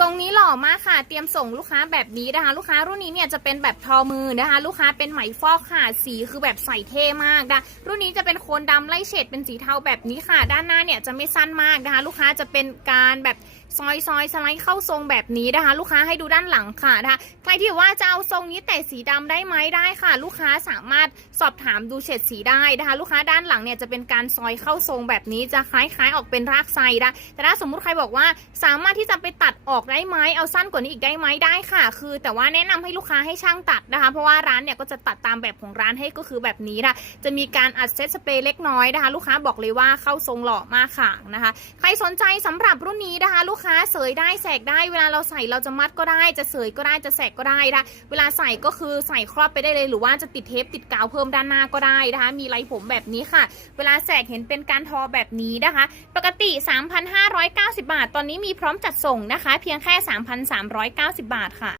ทรงนี้หล่อมากค่ะ เตรียมส่งลูกค้าแบบนี้นะคะ ลูกค้ารุ่นนี้เนี่ยจะเป็นแบบทอมือนะคะ ลูกค้าเป็นไหมฟอกค่ะ สีคือแบบใส่เท่มากนะรุ่นนี้จะเป็นโคนดำไล่เฉดเป็นสีเทาแบบนี้ค่ะ ด้านหน้าเนี่ยจะไม่สั้นมากนะคะ ลูกค้าจะเป็นการแบบซอยซอยสไลด์เข้าทรงแบบนี้นะคะ ลูกค้าให้ดูด้านหลังค่ะนะคะใครที่ว่าจะเอาทรงนี้แต่สีดำได้ไหมได้ค่ะ ลูกค้าสามารถสอบถามดูเฉดสีได้นะคะ ลูกค้าด้านหลังเนี่ยจะเป็นการซอยเข้าทรงแบบนี้จะคล้ายๆออกเป็นรากไซนะแต่ถ้าสมมุติใครบอกว่าสามารถที่จะไปตัดออกได้ไหมเอาสั้นกว่านี้อีกได้ไหมได้ค่ะ คือ แต่ว่าแนะนำให้ลูกค้าให้ช่างตัดนะคะ เพราะว่าร้านเนี่ยก็จะตัดตามแบบของร้านให้ก็คือแบบนี้นะจะมีการอัดเซตสเปรย์เล็กน้อยนะคะ ลูกค้าบอกเลยว่าเข้าทรงหล่อมากค่ะนะคะ ใครสนใจสำหรับรุ่นนี้นะคะลูกค้าเสยได้แสกได้เวลาเราใส่เราจะมัดก็ได้ จะเสยก็ได้จะแสกก็ได้นะเวลาใส่ก็คือใส่ครอบไปได้เลยหรือว่าจะติดเทปติดกาวเพิ่มด้านหน้าก็ได้นะคะ มีไรผมแบบนี้ค่ะ เวลาแสกเห็นเป็นการทอแบบนี้นะคะ ปกติ 3,590 บาท ตอนนี้มีพร้อมจัดส่งนะคะ เพียงแค่ 3,390 บาทค่ะ